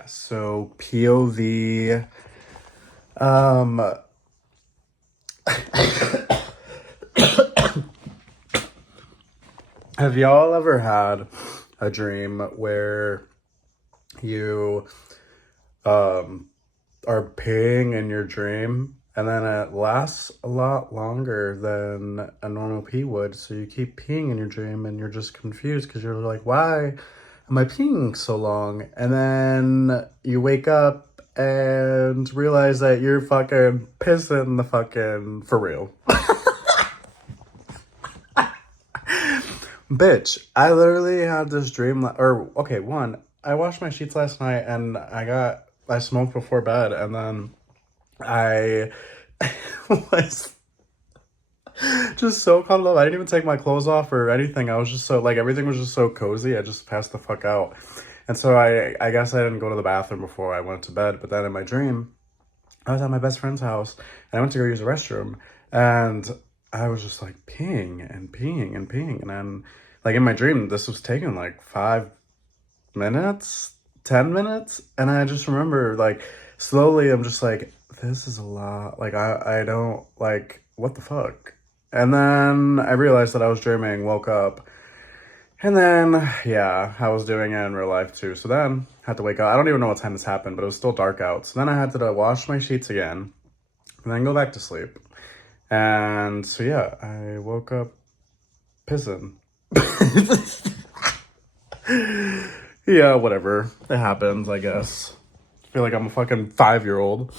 yeah, so POV. Um, have y'all ever had a dream where you are peeing in your dream and then it lasts a lot longer than a normal pee would, so you keep peeing in your dream and you're just confused because you're like, why am I peeing so long? And then you wake up and realize that you're fucking pissing the fucking for real. Bitch, I literally had this dream, I washed my sheets last night and I smoked before bed, and then I was just so cuddled up. I didn't even take my clothes off or anything. I was just so, like, everything was just so cozy. I just passed the fuck out. And so I guess I didn't go to the bathroom before I went to bed, but then in my dream, I was at my best friend's house and I went to go use the restroom, and I was just like peeing and peeing and peeing. And then, like, in my dream, this was taking like 5 minutes, 10 minutes. And I just remember, like, slowly, I'm just like, this is a lot. Like, I don't, like, what the fuck? And then I realized that I was dreaming, woke up, and then, yeah, I was doing it in real life too. So then I had to wake up. I don't even know what time this happened, but it was still dark out. So then I had to wash my sheets again and then go back to sleep. And so, yeah, I woke up pissing. Yeah, whatever. It happens, I guess. I feel like I'm a fucking 5-year-old.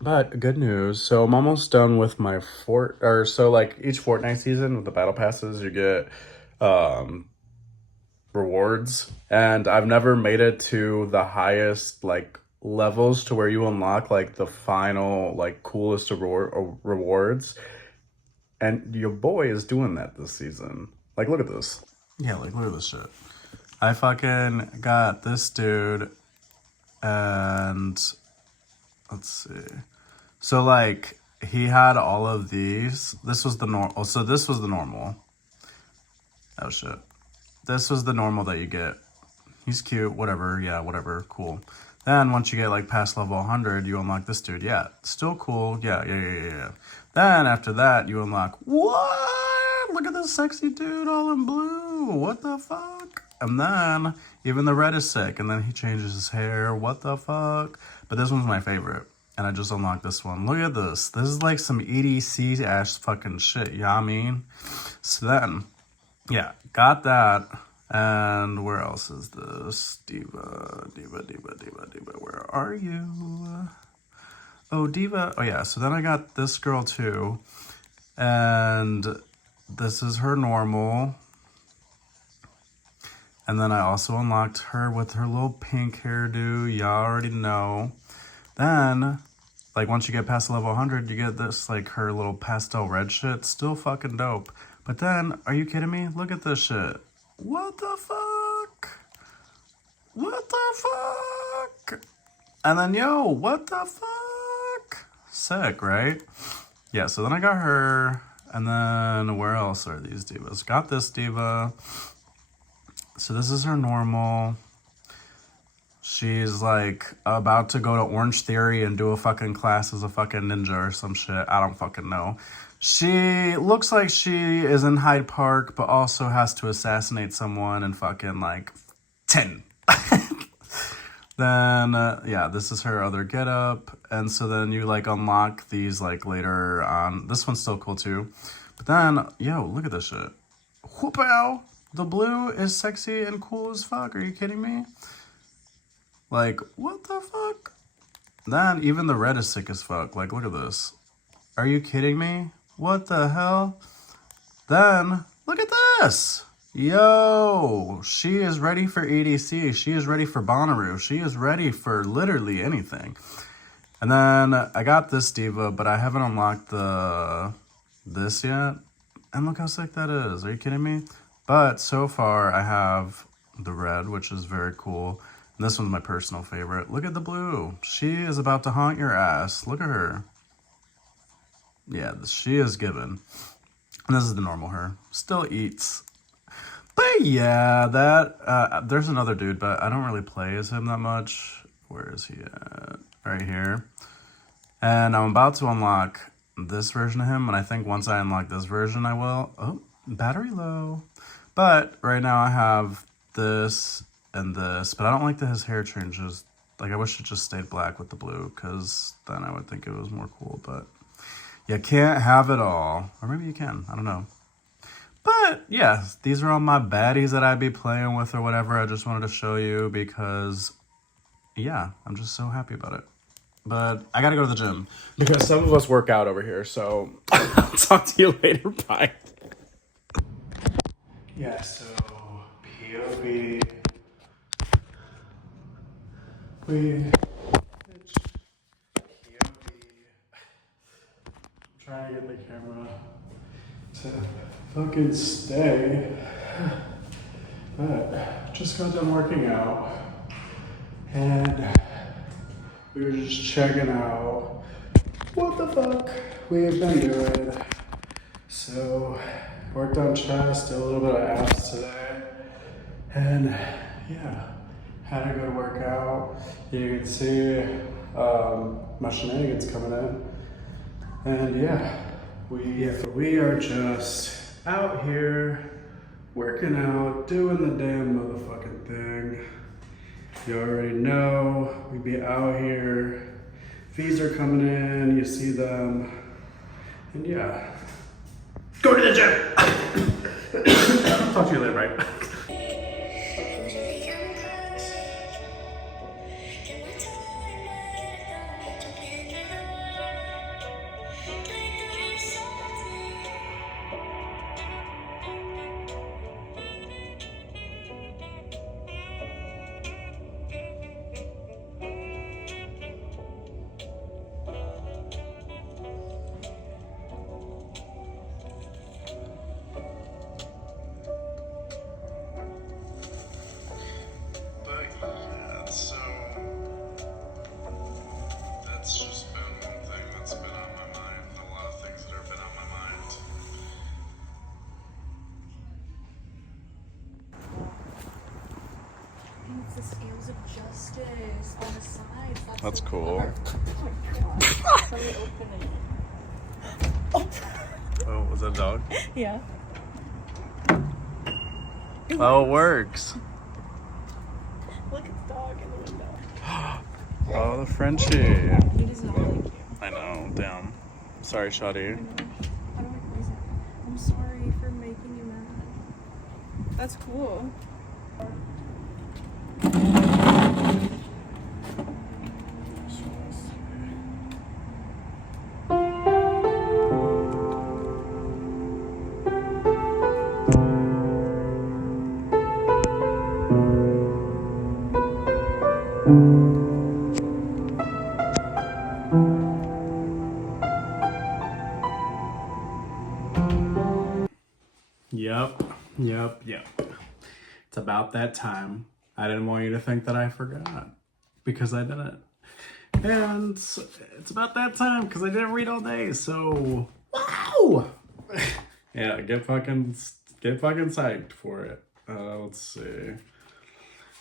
But good news. So I'm almost done with my like each Fortnite season with the battle passes, you get rewards. And I've never made it to the highest like levels to where you unlock like the final like coolest rewards. And your boy is doing that this season. Like, look at this. Yeah, like, look at this shit. I fucking got this dude, and let's see. So, like, he had all of these. This was the normal. So this was the normal. Oh, shit. This was the normal that you get. He's cute, whatever. Yeah, whatever. Cool. Then, once you get, like, past level 100, you unlock this dude. Yeah, still cool. Yeah. Then, after that, you unlock... What? Look at this sexy dude all in blue. What the fuck? And then, even the red is sick. And then he changes his hair. What the fuck? But this one's my favorite. And I just unlocked this one. Look at this. This is like some EDC ass fucking shit. You know what I mean? So then, yeah, got that. And where else is this? Diva. Where are you? Oh, Diva. Oh, yeah. So then I got this girl too. And this is her normal. And then I also unlocked her with her little pink hairdo. Y'all already know. Then, like, once you get past level 100, you get this, like, her little pastel red shit. Still fucking dope. But then, are you kidding me? Look at this shit. What the fuck? What the fuck? And then, yo, what the fuck? Sick, right? Yeah, so then I got her. And then, where else are these divas? Got this diva. So this is her normal. She's like about to go to Orange Theory and do a fucking class as a fucking ninja or some shit. I don't fucking know. She looks like she is in Hyde Park, but also has to assassinate someone in fucking like 10. Then, yeah, this is her other getup. And so then you like unlock these like later on. This one's still cool too. But then, yo, look at this shit. Whoop-ow! The blue is sexy and cool as fuck. Are you kidding me? Like, what the fuck? Then, even the red is sick as fuck. Like, look at this. Are you kidding me? What the hell? Then, look at this! Yo! She is ready for EDC. She is ready for Bonnaroo. She is ready for literally anything. And then, I got this diva, but I haven't unlocked this yet. And look how sick that is. Are you kidding me? But, so far, I have the red, which is very cool. And this one's my personal favorite. Look at the blue. She is about to haunt your ass. Look at her. Yeah, she is given. And this is the normal her. Still eats. But yeah, that... there's another dude, but I don't really play as him that much. Where is he at? Right here. And I'm about to unlock this version of him, and I think once I unlock this version, I will. Oh, battery low. But right now I have this and this, but I don't like that his hair changes. Like, I wish it just stayed black with the blue, because then I would think it was more cool, but you can't have it all. Or maybe you can, I don't know. But yeah, these are all my baddies that I'd be playing with or whatever. I just wanted to show you because, yeah, I'm just so happy about it. But I gotta go to the gym because some of us work out over here, so I'll talk to you later. Bye. Yeah, so POV. POV. I'm trying to get the camera to fucking stay. But just got done working out. And we were just checking out what the fuck we have been doing. So, worked on chest, did a little bit of abs today. And yeah, had a good workout. You can see my shenanigans coming in. And yeah, we are just out here working out, doing the damn motherfucking thing. You already know, we be out here. Fees are coming in, you see them. And yeah. Go to the gym! Talk to you later, right? The scales of justice on the sides. That's cool. Let me open it. Oh, was that a dog? Yeah. Oh, it works. Look at the dog in the window. Oh, the Frenchie. He does not like you. I know, damn. Sorry, Shadi. I know. How do I close it? I'm sorry for making you mad. That's cool. Yep. It's about that time. I didn't want you to think that I forgot, because I didn't. And it's about that time because I didn't read all day, so wow! Yeah, get fucking psyched for it. Let's see.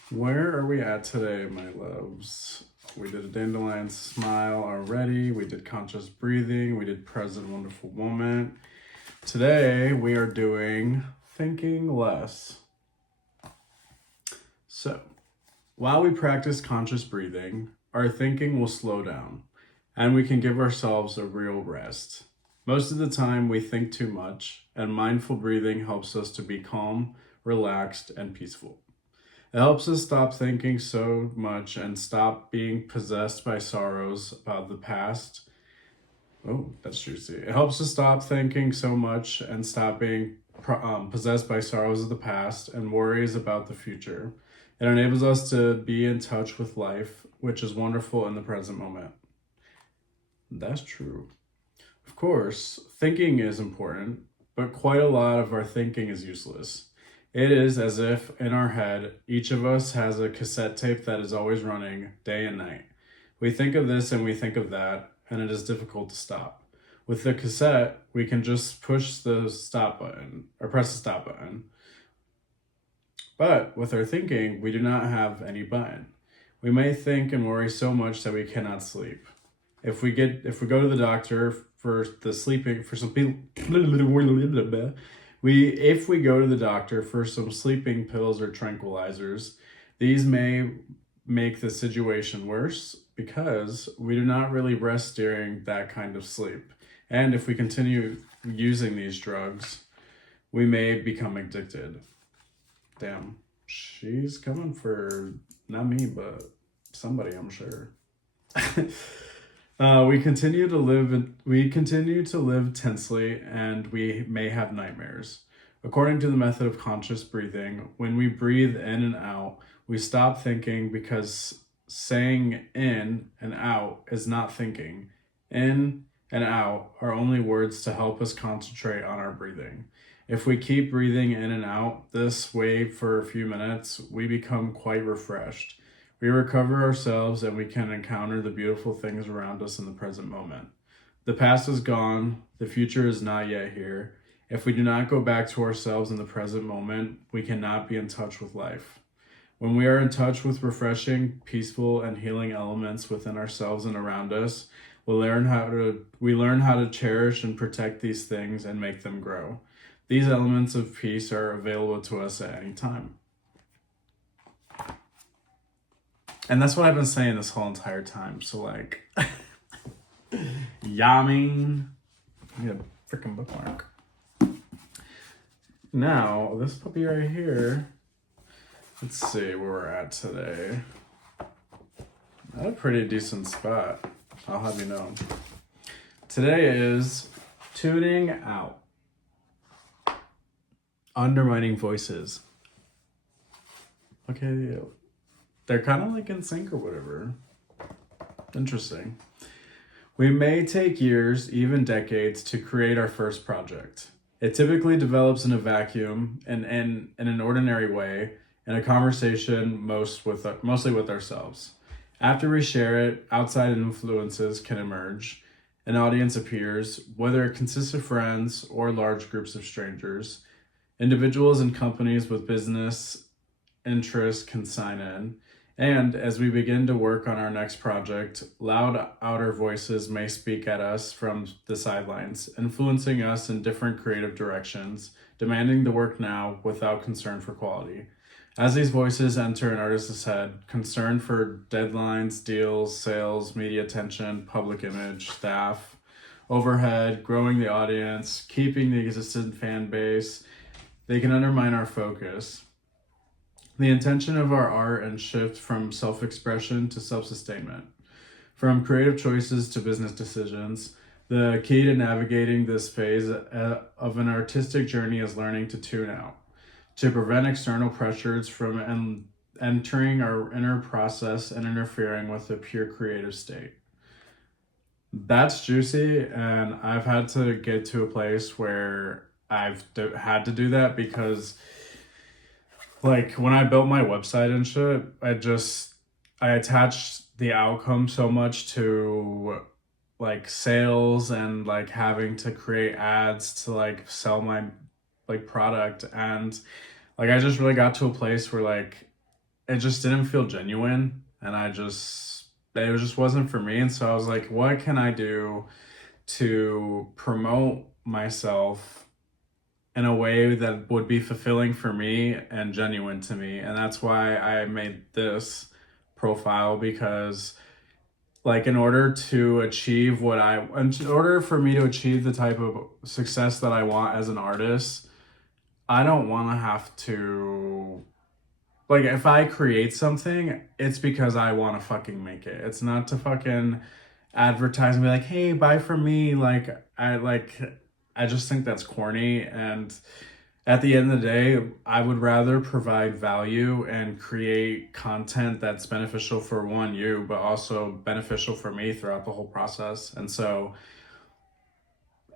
Where are we at today, my loves? We did a dandelion smile already. We did conscious breathing. We did present wonderful moment. Today we are doing thinking less. So, while we practice conscious breathing, our thinking will slow down and we can give ourselves a real rest. Most of the time we think too much, and mindful breathing helps us to be calm, relaxed, and peaceful. It helps us stop thinking so much and stop being possessed by sorrows about the past. Oh, that's juicy. It helps us stop thinking so much and stop being possessed by sorrows of the past and worries about the future. It enables us to be in touch with life, which is wonderful in the present moment. That's true. Of course, thinking is important, but quite a lot of our thinking is useless. It is as if in our head, each of us has a cassette tape that is always running day and night. We think of this and we think of that, and it is difficult to stop. With the cassette, we can just push the stop button or press the stop button. But with our thinking, we do not have any button. We may think and worry so much that we cannot sleep. If we go to the doctor for the sleeping for some people if we go to the doctor for some sleeping pills or tranquilizers, these may make the situation worse because we do not really rest during that kind of sleep. And if we continue using these drugs, we may become addicted. Damn, she's coming for not me, but somebody, I'm sure. We continue to live tensely, and we may have nightmares. According to the method of conscious breathing, when we breathe in and out, we stop thinking because saying in and out is not thinking. In and out are only words to help us concentrate on our breathing. If we keep breathing in and out this way for a few minutes, we become quite refreshed. We recover ourselves and we can encounter the beautiful things around us in the present moment. The past is gone, the future is not yet here. If we do not go back to ourselves in the present moment, we cannot be in touch with life. When we are in touch with refreshing, peaceful, and healing elements within ourselves and around us, we learn how to cherish and protect these things and make them grow. These elements of peace are available to us at any time. And that's what I've been saying this whole entire time. So like, yamming. I need a freaking bookmark. Now, this puppy right here, let's see where we're at today. At a pretty decent spot, I'll have you know. Today is tuning out. Undermining voices. Okay, they're kind of like in sync or whatever. Interesting. We may take years, even decades, to create our first project. It typically develops in a vacuum and in an ordinary way, in a conversation mostly with ourselves. After we share it, outside influences can emerge. An audience appears, whether it consists of friends or large groups of strangers. Individuals and companies with business interests can sign in. And as we begin to work on our next project, loud outer voices may speak at us from the sidelines, influencing us in different creative directions, demanding the work now without concern for quality. As these voices enter an artist's head, concern for deadlines, deals, sales, media attention, public image, staff, overhead, growing the audience, keeping the existing fan base, they can undermine our focus. The intention of our art and shift from self-expression to self-sustainment, from creative choices to business decisions. The key to navigating this phase of an artistic journey is learning to tune out, to prevent external pressures from entering our inner process and interfering with the pure creative state. That's juicy, and I've had to get to a place where I've had to do that because like when I built my website and shit, I attached the outcome so much to like sales and like having to create ads to like sell my like product, and like I just really got to a place where like it just didn't feel genuine, and it just wasn't for me. And so I was like, what can I do to promote myself in a way that would be fulfilling for me and genuine to me? And that's why I made this profile, because like in order for me to achieve the type of success that I want as an artist, I don't want to have to, like, if I create something, it's because I want to fucking make it. It's not to fucking advertise and be like, hey, buy from me. I just think that's corny. And at the end of the day, I would rather provide value and create content that's beneficial for you, but also beneficial for me throughout the whole process. And so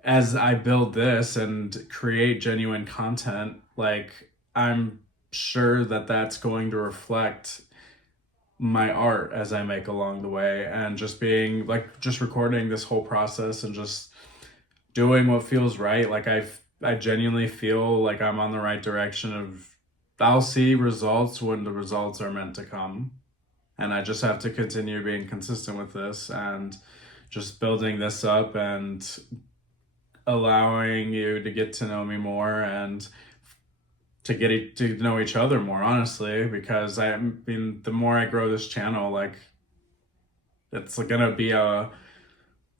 as I build this and create genuine content, like I'm sure that that's going to reflect my art as I make along the way, and just recording this whole process and just doing what feels right. Like I genuinely feel like I'm on the right direction I'll see results when the results are meant to come. And I just have to continue being consistent with this and just building this up and allowing you to get to know me more and to know each other more, honestly, because I mean, the more I grow this channel, like, it's gonna be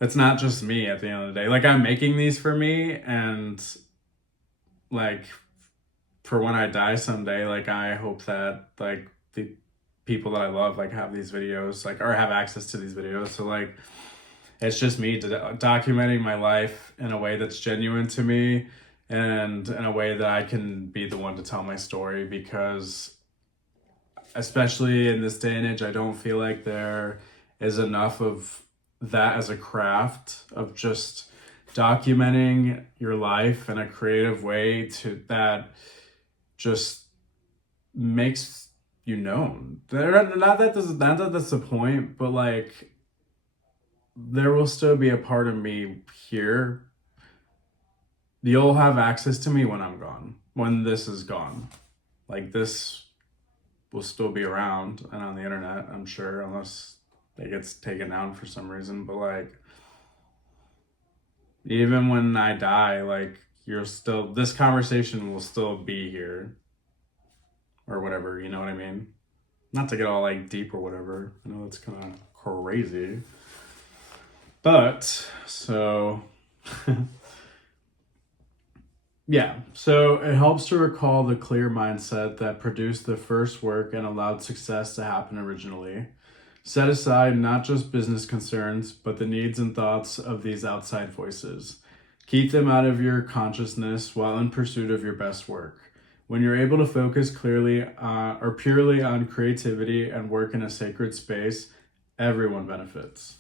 it's not just me at the end of the day. Like, I'm making these for me, and like, for when I die someday, like, I hope that like the people that I love like have these videos, like, or have access to these videos. So like, it's just me documenting my life in a way that's genuine to me, and in a way that I can be the one to tell my story, because especially in this day and age, I don't feel like there is enough of that as a craft, of just documenting your life in a creative way that just makes you known. Not that that's the point, but like, there will still be a part of me here. You'll have access to me when I'm gone, when this is gone. Like, this will still be around and on the internet, I'm sure, unless it gets taken down for some reason. But like, even when I die, like, this conversation will still be here, or whatever, you know what I mean? Not to get all like deep or whatever. I know that's kind of crazy. But, so, yeah, so it helps to recall the clear mindset that produced the first work and allowed success to happen originally. Set aside not just business concerns, but the needs and thoughts of these outside voices. Keep them out of your consciousness while in pursuit of your best work. When you're able to focus clearly or purely on creativity and work in a sacred space, everyone benefits.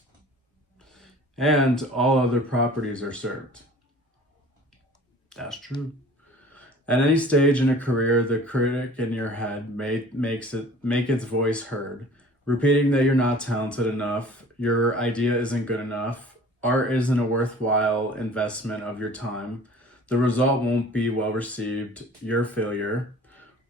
And all other properties are served. That's true. At any stage in a career, the critic in your head make its voice heard, repeating that you're not talented enough, your idea isn't good enough, art isn't a worthwhile investment of your time, the result won't be well received, you're a failure.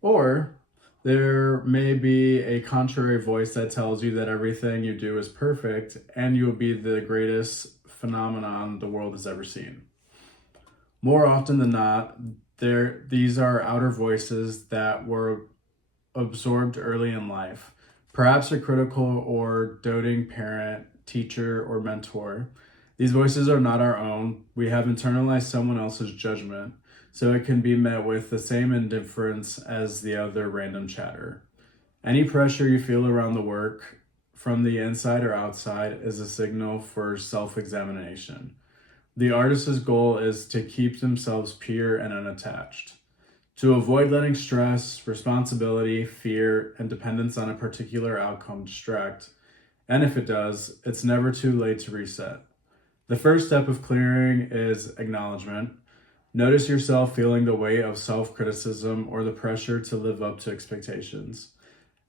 Or there may be a contrary voice that tells you that everything you do is perfect and you'll be the greatest phenomenon the world has ever seen. More often than not, these are outer voices that were absorbed early in life. Perhaps a critical or doting parent, teacher, or mentor. These voices are not our own. We have internalized someone else's judgment, so it can be met with the same indifference as the other random chatter. Any pressure you feel around the work, from the inside or outside, is a signal for self-examination. The artist's goal is to keep themselves pure and unattached, to avoid letting stress, responsibility, fear, and dependence on a particular outcome distract. And if it does, it's never too late to reset. The first step of clearing is acknowledgement. Notice yourself feeling the weight of self-criticism or the pressure to live up to expectations.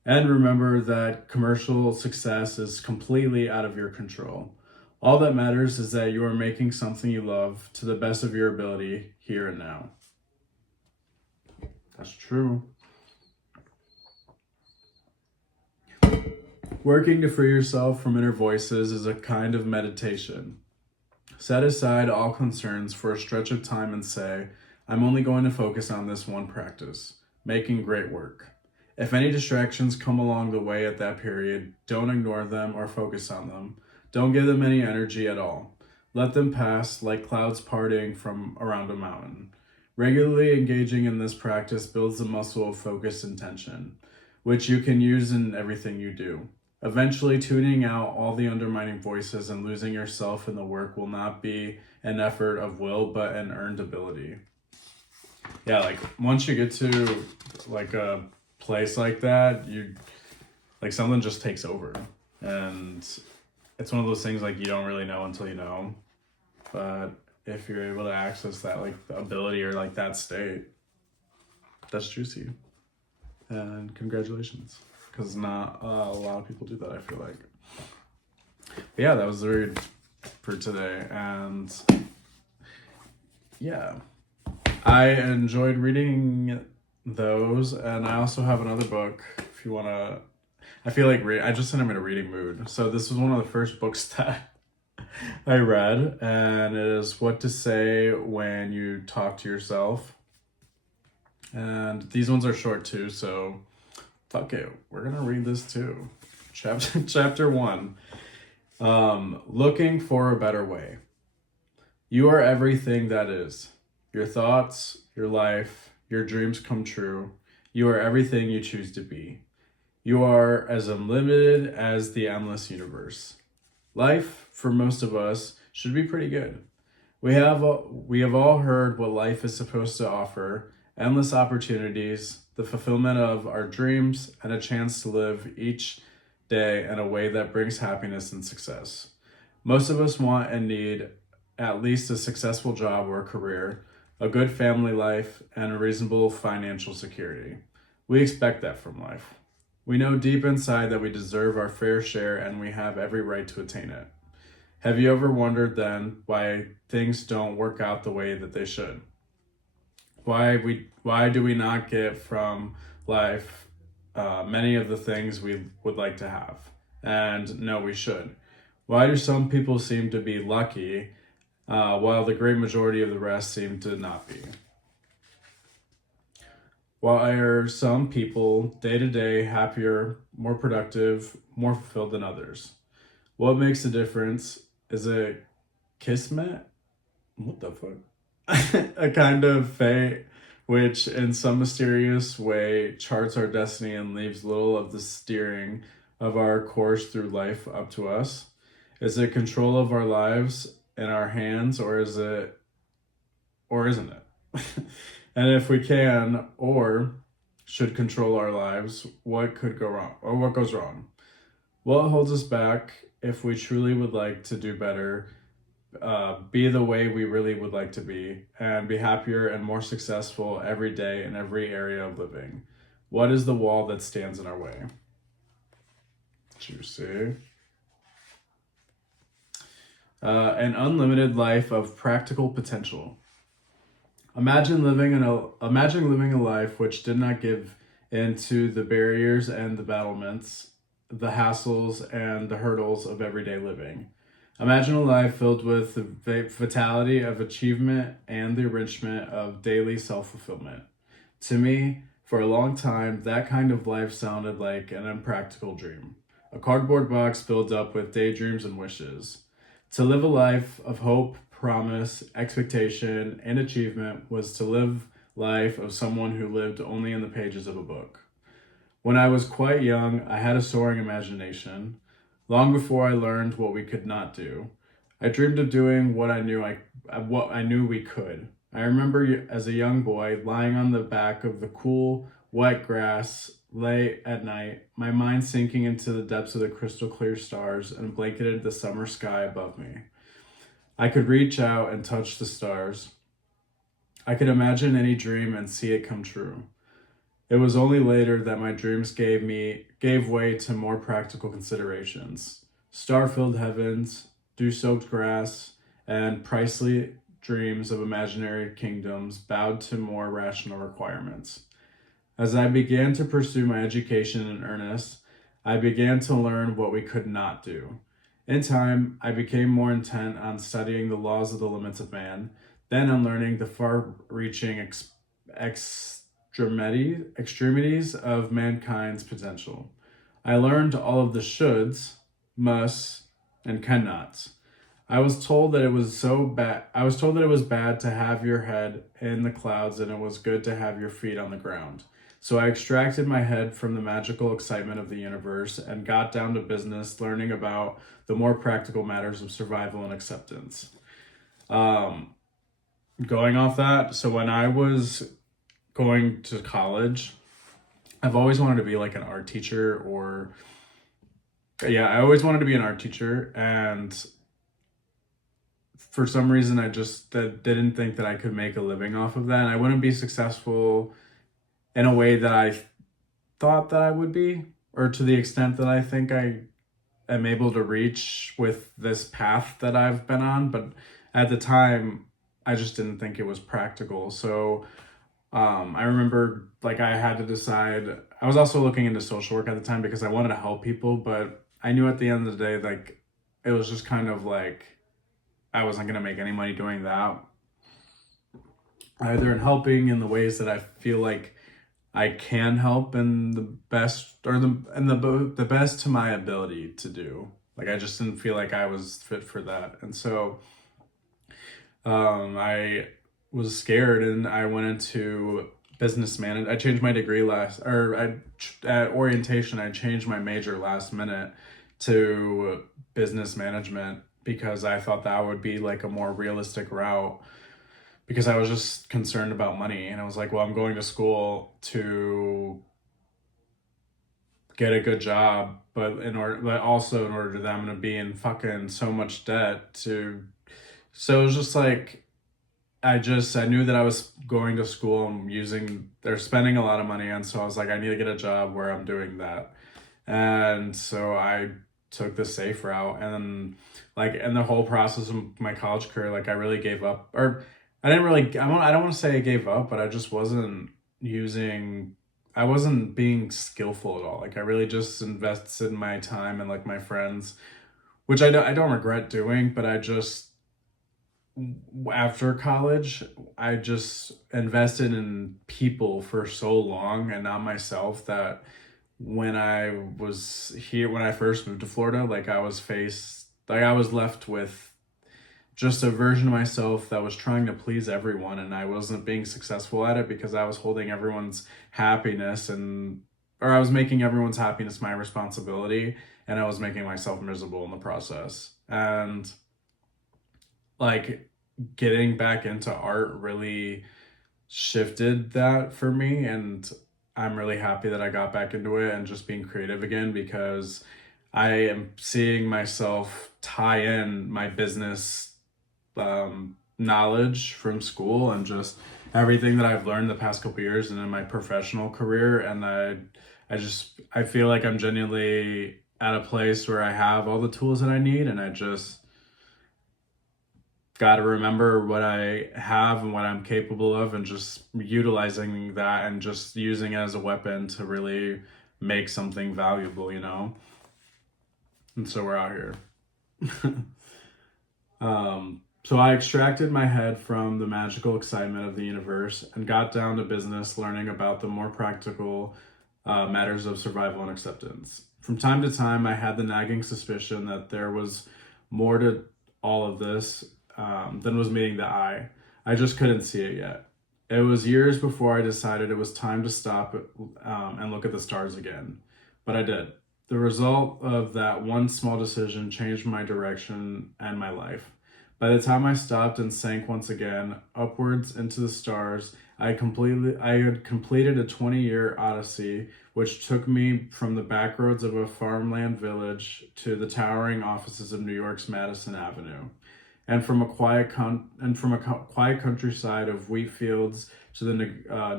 And remember that commercial success is completely out of your control. All that matters is that you are making something you love to the best of your ability here and now. That's true. Working to free yourself from inner voices is a kind of meditation. Set aside all concerns for a stretch of time and say, I'm only going to focus on this one practice, making great work. If any distractions come along the way at that period, don't ignore them or focus on them. Don't give them any energy at all. Let them pass like clouds parting from around a mountain. Regularly engaging in this practice builds the muscle of focus and tension, which you can use in everything you do. Eventually, tuning out all the undermining voices and losing yourself in the work will not be an effort of will, but an earned ability. Yeah, like, once you get to like a place like that, like, something just takes over. And it's one of those things, like, you don't really know until you know. But if you're able to access that, like, ability or like that state, that's juicy. And congratulations. Because not a lot of people do that, I feel like. But yeah, that was the read for today. And yeah, I enjoyed reading those. And I also have another book if you want to. I feel like I just said I'm in a reading mood. So this was one of the first books that I read, and it is What to Say When You Talk to Yourself. And these ones are short too, so fuck it. We're gonna read this too. Chapter 1. Looking for a better way. You are everything that is. Your thoughts, your life, your dreams come true. You are everything you choose to be. You are as unlimited as the endless universe. Life, for most of us, should be pretty good. We have all heard what life is supposed to offer: endless opportunities, the fulfillment of our dreams, and a chance to live each day in a way that brings happiness and success. Most of us want and need at least a successful job or career, a good family life, and a reasonable financial security. We expect that from life. We know deep inside that we deserve our fair share and we have every right to attain it. Have you ever wondered then why things don't work out the way that they should? Why do we not get from life many of the things we would like to have? And no, we should. Why do some people seem to be lucky while the great majority of the rest seem to not be? Why are some people day to day happier, more productive, more fulfilled than others? What makes the difference? Is it kismet? What the fuck? A kind of fate which, in some mysterious way, charts our destiny and leaves little of the steering of our course through life up to us? Is it control of our lives in our hands, or isn't it? And if we can or should control our lives, what could go wrong, or what goes wrong? What holds us back if we truly would like to do better, be the way we really would like to be, and be happier and more successful every day in every area of living? What is the wall that stands in our way? Juicy. An unlimited life of practical potential. Imagine living a life which did not give into the barriers and the battlements, the hassles and the hurdles of everyday living. Imagine a life filled with the vitality of achievement and the enrichment of daily self-fulfillment. To me, for a long time, that kind of life sounded like an impractical dream, a cardboard box filled up with daydreams and wishes. To live a life of hope, promise, expectation, and achievement was to live life of someone who lived only in the pages of a book. When I was quite young, I had a soaring imagination. Long before I learned what we could not do, I dreamed of doing what I knew we could. I remember as a young boy lying on the back of the cool, wet grass late at night, my mind sinking into the depths of the crystal clear stars and blanketed the summer sky above me. I could reach out and touch the stars. I could imagine any dream and see it come true. It was only later that my dreams gave way to more practical considerations. Star-filled heavens, dew-soaked grass, and priceless dreams of imaginary kingdoms bowed to more rational requirements. As I began to pursue my education in earnest, I began to learn what we could not do. In time, I became more intent on studying the laws of the limits of man, then on learning the far-reaching extremities of mankind's potential. I learned all of the shoulds, musts, and cannots. I was told that it was bad to have your head in the clouds and it was good to have your feet on the ground. So I extracted my head from the magical excitement of the universe and got down to business, learning about the more practical matters of survival and acceptance. Going off that, so when I was going to college, I've always wanted to be like an art teacher I always wanted to be an art teacher, and for some reason I just didn't think that I could make a living off of that, and I wouldn't be successful in a way that I thought that I would be, or to the extent that I think I am able to reach with this path that I've been on. But at the time, I just didn't think it was practical. So I remember like I had to decide. I was also looking into social work at the time because I wanted to help people, but I knew at the end of the day, like it was just kind of like I wasn't gonna make any money doing that. Either in helping in the ways that I feel like I can help in the best or the best to my ability to do. Like I just didn't feel like I was fit for that, and so I was scared and I went into business management. I changed my degree at orientation. I changed my major last minute to business management because I thought that would be like a more realistic route because I was just concerned about money and I was like, well, I'm going to school to get a good job, but also in order to that I'm gonna be in fucking so much debt to. So it was just like I knew that I was going to school and they're spending a lot of money, and so I was like, I need to get a job where I'm doing that. And so I took the safe route, and like in the whole process of my college career, like I really gave up, or I didn't really, I don't want to say I gave up, but I just using, I wasn't being skillful at all. Like I really just invested my time and like my friends, which I don't regret doing, but I just after college, I just invested in people for so long and not myself that when I first moved to Florida, like I was left with just a version of myself that was trying to please everyone and I wasn't being successful at it because I was holding everyone's happiness or I was making everyone's happiness my responsibility and I was making myself miserable in the process. And like getting back into art really shifted that for me, and I'm really happy that I got back into it and just being creative again because I am seeing myself tie in my business knowledge from school and just everything that I've learned the past couple years and in my professional career, and I feel like I'm genuinely at a place where I have all the tools that I need, and I just got to remember what I have and what I'm capable of and just utilizing that and just using it as a weapon to really make something valuable, you know? And so we're out here. So I extracted my head from the magical excitement of the universe and got down to business, learning about the more practical matters of survival and acceptance. From time to time, I had the nagging suspicion that there was more to all of this than was meeting the eye. I just couldn't see it yet. It was years before I decided it was time to stop and look at the stars again. But I did. The result of that one small decision changed my direction and my life. By the time I stopped and sank once again upwards into the stars, I had completed a 20-year odyssey, which took me from the back roads of a farmland village to the towering offices of New York's Madison Avenue, and from a quiet countryside of wheat fields to the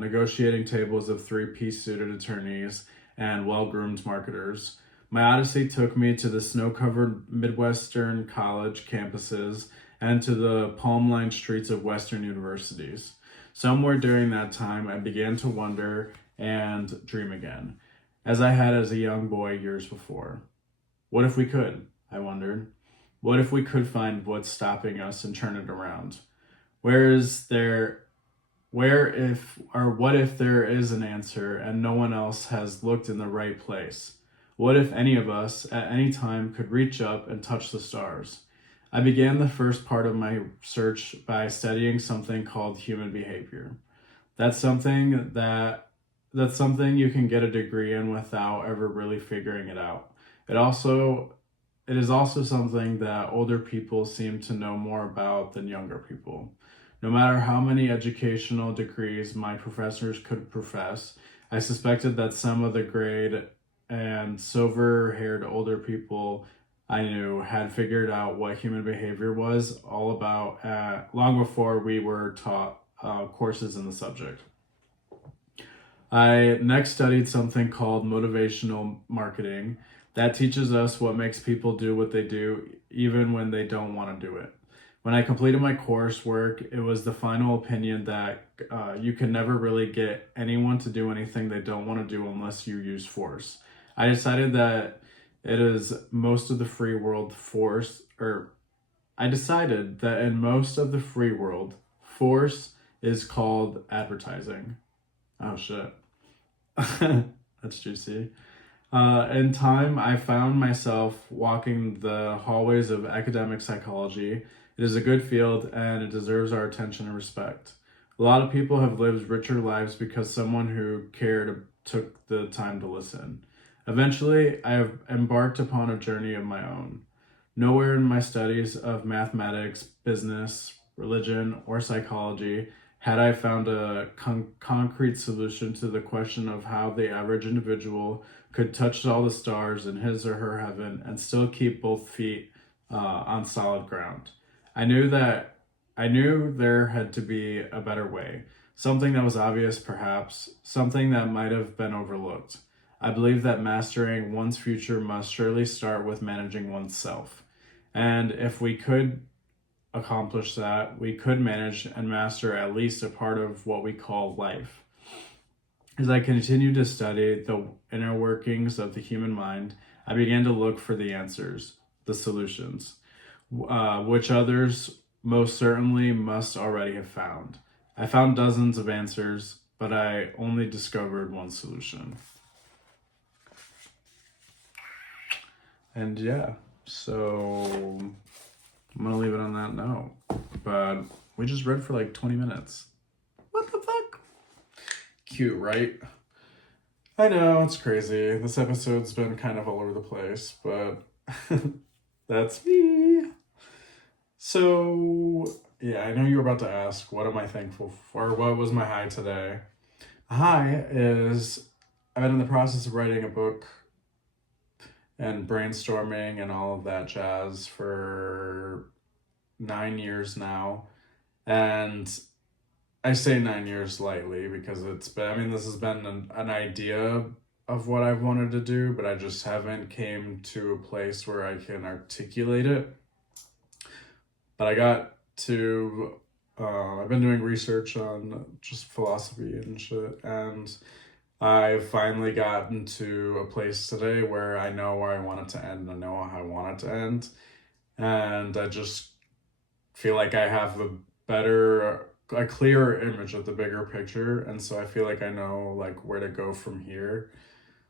negotiating tables of three-piece suited attorneys and well-groomed marketers. My odyssey took me to the snow-covered Midwestern college campuses and to the palm-lined streets of Western universities. Somewhere during that time, I began to wonder and dream again, as I had as a young boy years before. What if we could? I wondered. What if we could find what's stopping us and turn it around? What if there is an answer and no one else has looked in the right place? What if any of us at any time could reach up and touch the stars? I began the first part of my search by studying something called human behavior. That's something you can get a degree in without ever really figuring it out. It is also something that older people seem to know more about than younger people. No matter how many educational degrees my professors could profess, I suspected that some of the grayed and silver-haired older people I knew had figured out what human behavior was all about long before we were taught courses in the subject. I next studied something called motivational marketing that teaches us what makes people do what they do even when they don't want to do it. When I completed my coursework, it was the final opinion that you can never really get anyone to do anything they don't want to do unless you use force. I decided that it is most of the free world force, or I decided that in most of the free world, force is called advertising. Oh shit. That's juicy. In time, I found myself walking the hallways of academic psychology. It is a good field and it deserves our attention and respect. A lot of people have lived richer lives because someone who cared took the time to listen. Eventually, I have embarked upon a journey of my own. Nowhere in my studies of mathematics, business, religion, or psychology had I found a concrete solution to the question of how the average individual could touch all the stars in his or her heaven and still keep both feet on solid ground. I knew that I knew there had to be a better way, something that was obvious perhaps, something that might have been overlooked. I believe that mastering one's future must surely start with managing one's self. And if we could accomplish that, we could manage and master at least a part of what we call life. As I continued to study the inner workings of the human mind, I began to look for the answers, the solutions, which others most certainly must already have found. I found dozens of answers, but I only discovered one solution. And yeah, so I'm gonna leave it on that note. But we just read for like 20 minutes. What the fuck? Cute, right? I know, it's crazy. This episode's been kind of all over the place, but that's me. So, yeah, I know you were about to ask, what am I thankful for? What was my high today? High is I've been in the process of writing a book and brainstorming and all of that jazz for 9 years now. And I say 9 years lightly because it's been, I mean, this has been an idea of what I've wanted to do, but I just haven't came to a place where I can articulate it. But I got to, I've been doing research on just philosophy and shit, and I've finally gotten to a place today where I know where I want it to end, and I know how I want it to end, and I just feel like I have a clearer image of the bigger picture, and so I feel like I know like where to go from here,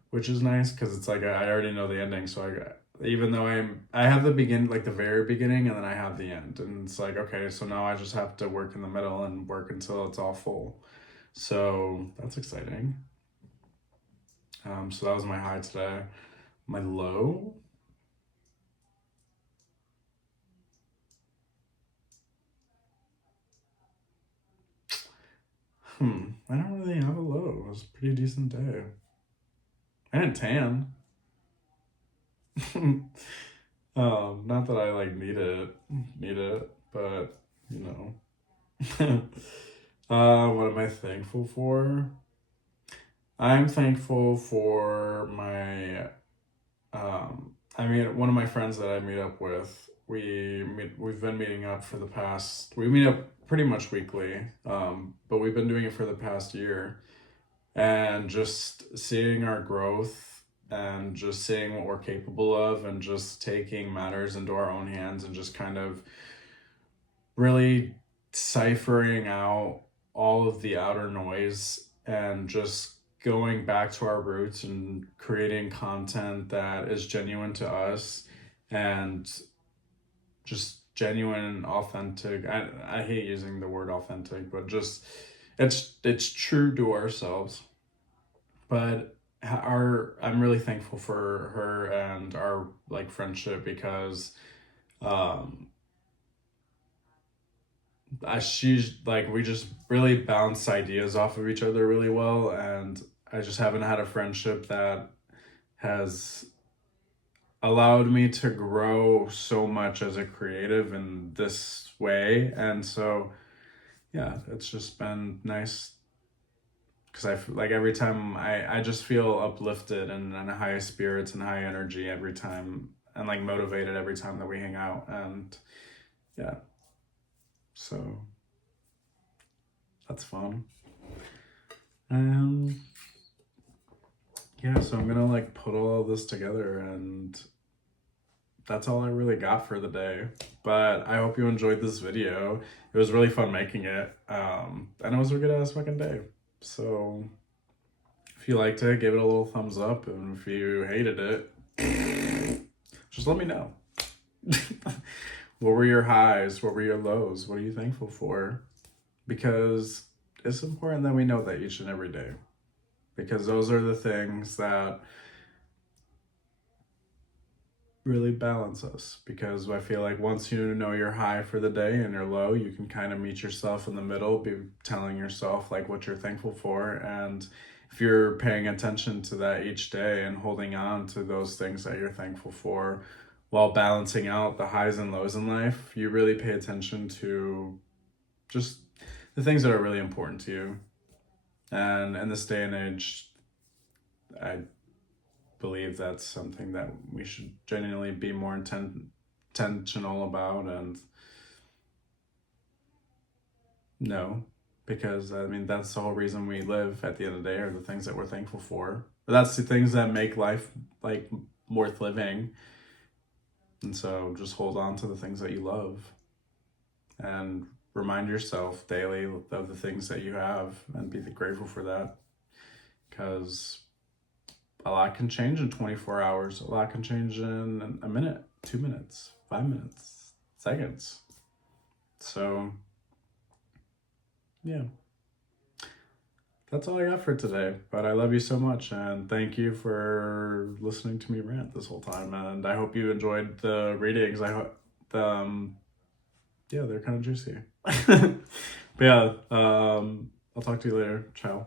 which is nice because it's like I already know the ending, so even though I have the begin like the very beginning and then I have the end, and it's like okay, so now I just have to work in the middle and work until it's all full. So that's exciting. So that was my high today. My low. I don't really have a low. It was a pretty decent day. I didn't tan. Not that I like need it, but you know. What am I thankful for? I'm thankful for my I mean one of my friends that I meet up with. We've been meeting up for the past we meet up pretty much weekly. But we've been doing it for the past year, and just seeing our growth and just seeing what we're capable of and just taking matters into our own hands and just kind of really ciphering out all of the outer noise and just going back to our roots and creating content that is genuine to us and just genuine and authentic. I hate using the word authentic, but just it's true to ourselves. But I'm really thankful for her and our like friendship because she's like we just really bounce ideas off of each other really well, and I just haven't had a friendship that has allowed me to grow so much as a creative in this way. And so yeah, it's just been nice because I feel like every time I just feel uplifted and high spirits and high energy every time, and like motivated every time that we hang out. And yeah, So that's fun. And yeah, so I'm gonna like put all of this together, and that's all I really got for the day. But I hope you enjoyed this video. It was really fun making it. And it was a good ass fucking day. So if you liked it, give it a little thumbs up. And if you hated it, just let me know. What were your highs? What were your lows? What are you thankful for? Because it's important that we know that each and every day. Because those are the things that really balance us. Because I feel like once you know your high for the day and your low, you can kind of meet yourself in the middle, be telling yourself like what you're thankful for. And if you're paying attention to that each day and holding on to those things that you're thankful for while balancing out the highs and lows in life, you really pay attention to just the things that are really important to you. And in this day and age, I believe that's something that we should genuinely be more intentional about and know, because I mean that's the whole reason we live at the end of the day, are the things that we're thankful for. But that's the things that make life like worth living. And so just hold on to the things that you love and remind yourself daily of the things that you have and be grateful for that, because a lot can change in 24 hours. A lot can change in a minute, 2 minutes, 5 minutes, seconds. So yeah, that's all I got for today. But I love you so much, and thank you for listening to me rant this whole time. And I hope you enjoyed the readings. I hope yeah, they're kind of juicy. But yeah, I'll talk to you later. Ciao.